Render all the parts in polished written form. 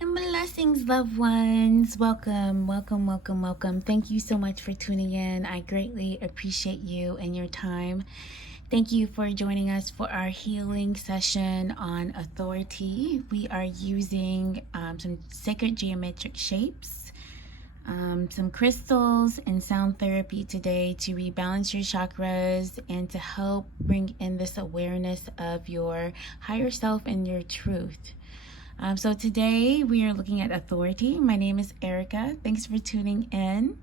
And blessings, loved ones. Welcome, welcome, welcome, welcome. Thank you so much for tuning in. I greatly appreciate you and your time. Thank you for joining us for our healing session on authority. We are using some sacred geometric shapes, some crystals, and sound therapy today to rebalance your chakras and to help bring in this awareness of your higher self and your truth. So today we are looking at authority. My name is Erica. Thanks for tuning in.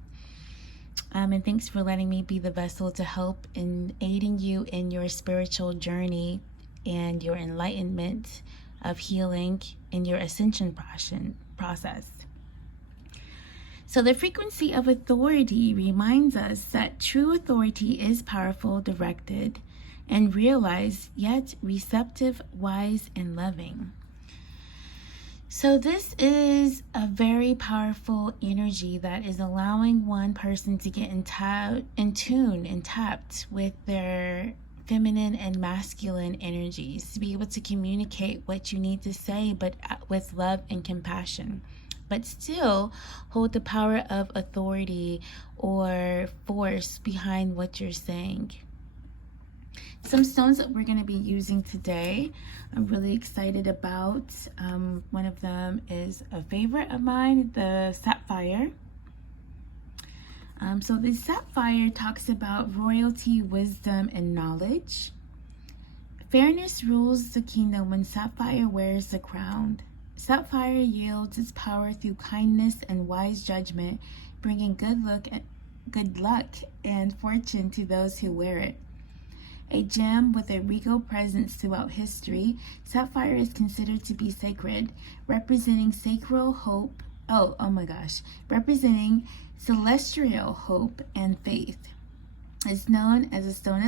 And thanks for letting me be the vessel to help in aiding you in your spiritual journey and your enlightenment of healing in your ascension process. So the frequency of authority reminds us that true authority is powerful, directed, and realized, yet receptive, wise, and loving. So this is a very powerful energy that is allowing one person to get in tune and tapped with their feminine and masculine energies, to be able to communicate what you need to say, but with love and compassion, but still hold the power of authority or force behind what you're saying. Some stones that we're going to be using today, I'm really excited about. One of them is a favorite of mine, the Sapphire. So the Sapphire talks about royalty, wisdom, and knowledge. Fairness rules the kingdom when Sapphire wears the crown. Sapphire yields its power through kindness and wise judgment, bringing good luck and fortune to those who wear it. A gem with a regal presence throughout history, Sapphire is considered to be sacred, representing representing celestial hope and faith. It's known as a stone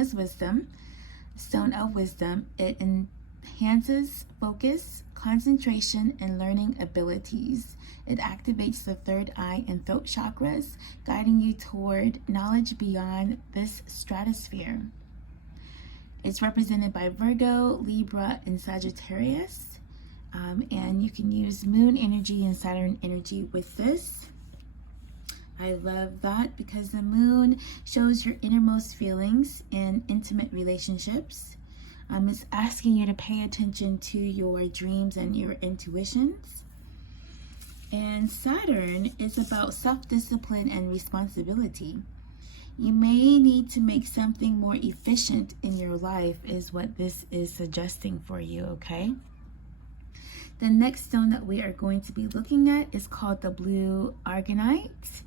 of wisdom. It enhances focus, concentration, and learning abilities. It activates the third eye and throat chakras, guiding you toward knowledge beyond this stratosphere. It's represented by Virgo, Libra, and Sagittarius. And you can use moon energy and Saturn energy with this. I love that because the moon shows your innermost feelings in intimate relationships. It's asking you to pay attention to your dreams and your intuitions. And Saturn is about self-discipline and responsibility. You may need to make something more efficient in your life is what this is suggesting for you, okay? The next stone that we are going to be looking at is called the blue Aragonite.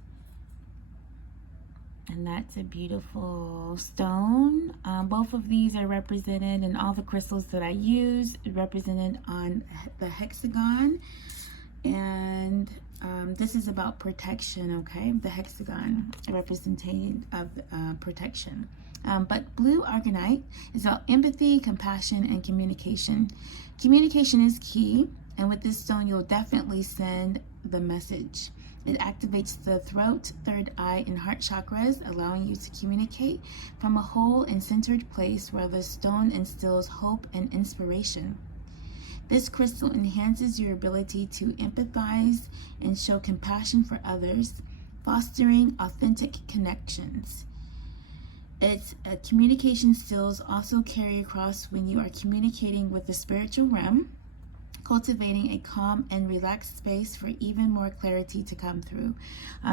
And that's a beautiful stone. Both of these are represented, and all the crystals that I use represented on the hexagon. And this is about protection, okay? The hexagon, a representation of protection. But blue Aragonite is about empathy, compassion, and communication. Communication is key, and with this stone, you'll definitely send the message. It activates the throat, third eye, and heart chakras, allowing you to communicate from a whole and centered place where the stone instills hope and inspiration. This crystal enhances your ability to empathize and show compassion for others, fostering authentic connections. Its communication skills also carry across when you are communicating with the spiritual realm, cultivating a calm and relaxed space for even more clarity to come through.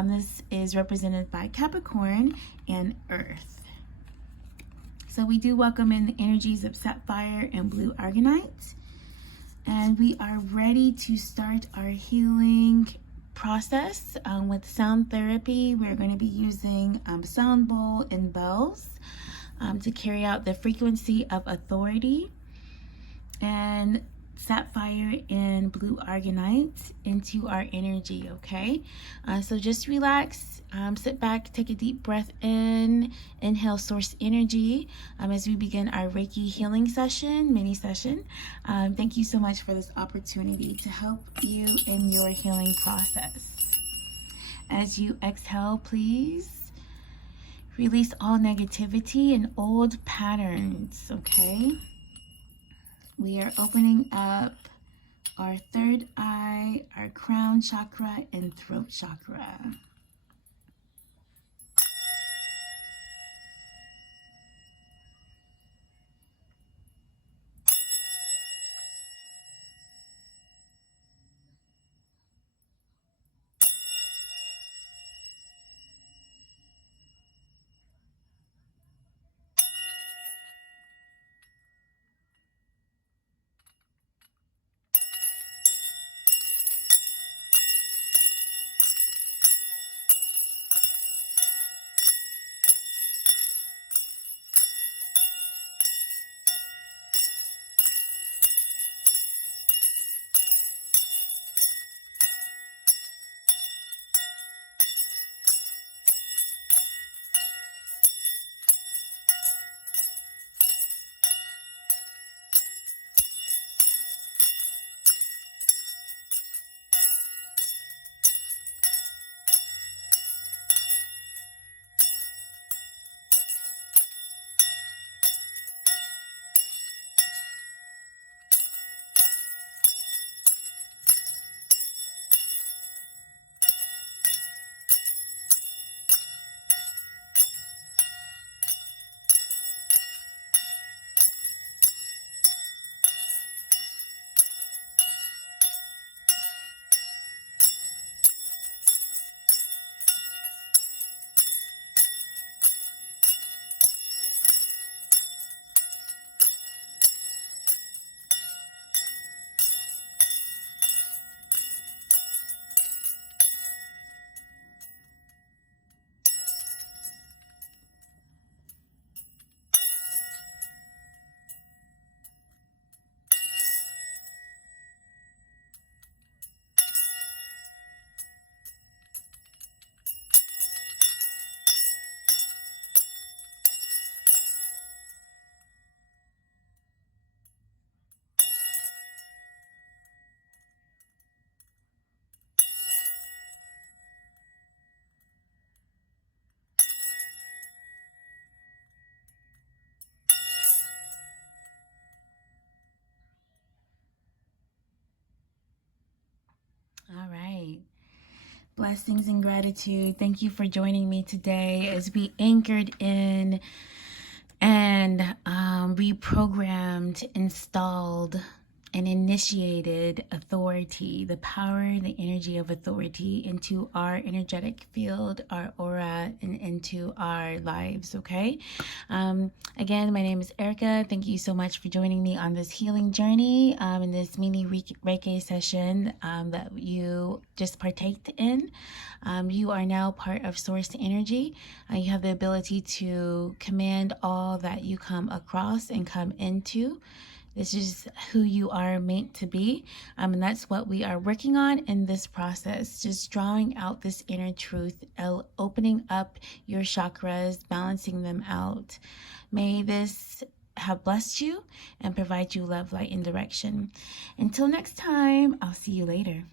This is represented by Capricorn and Earth. So we do welcome in the energies of Sapphire and blue Aragonite. And we are ready to start our healing process with sound therapy. We're going to be using sound bowl and bells to carry out the frequency of authority, and Sapphire and blue Aragonite into our energy, okay? So just relax, sit back, take a deep breath in, inhale source energy as we begin our Reiki healing session, mini session. Thank you so much for this opportunity to help you in your healing process. As you exhale, please release all negativity and old patterns, okay? We are opening up our third eye eye, our crown chakra, and throat chakra. All right. Blessings and gratitude. Thank you for joining me today as we anchored in and reprogrammed, installed, and initiated authority, the power and the energy of authority into our energetic field, our aura, and into our lives, okay? Again, my name is Erica. Thank you so much for joining me on this healing journey in this mini Reiki session that you just partaked in. You are now part of Source Energy. You have the ability to command all that you come across and come into. This is who you are meant to be. And that's what we are working on in this process. Just drawing out this inner truth, opening up your chakras, balancing them out. May this have blessed you and provide you love, light, and direction. Until next time, I'll see you later.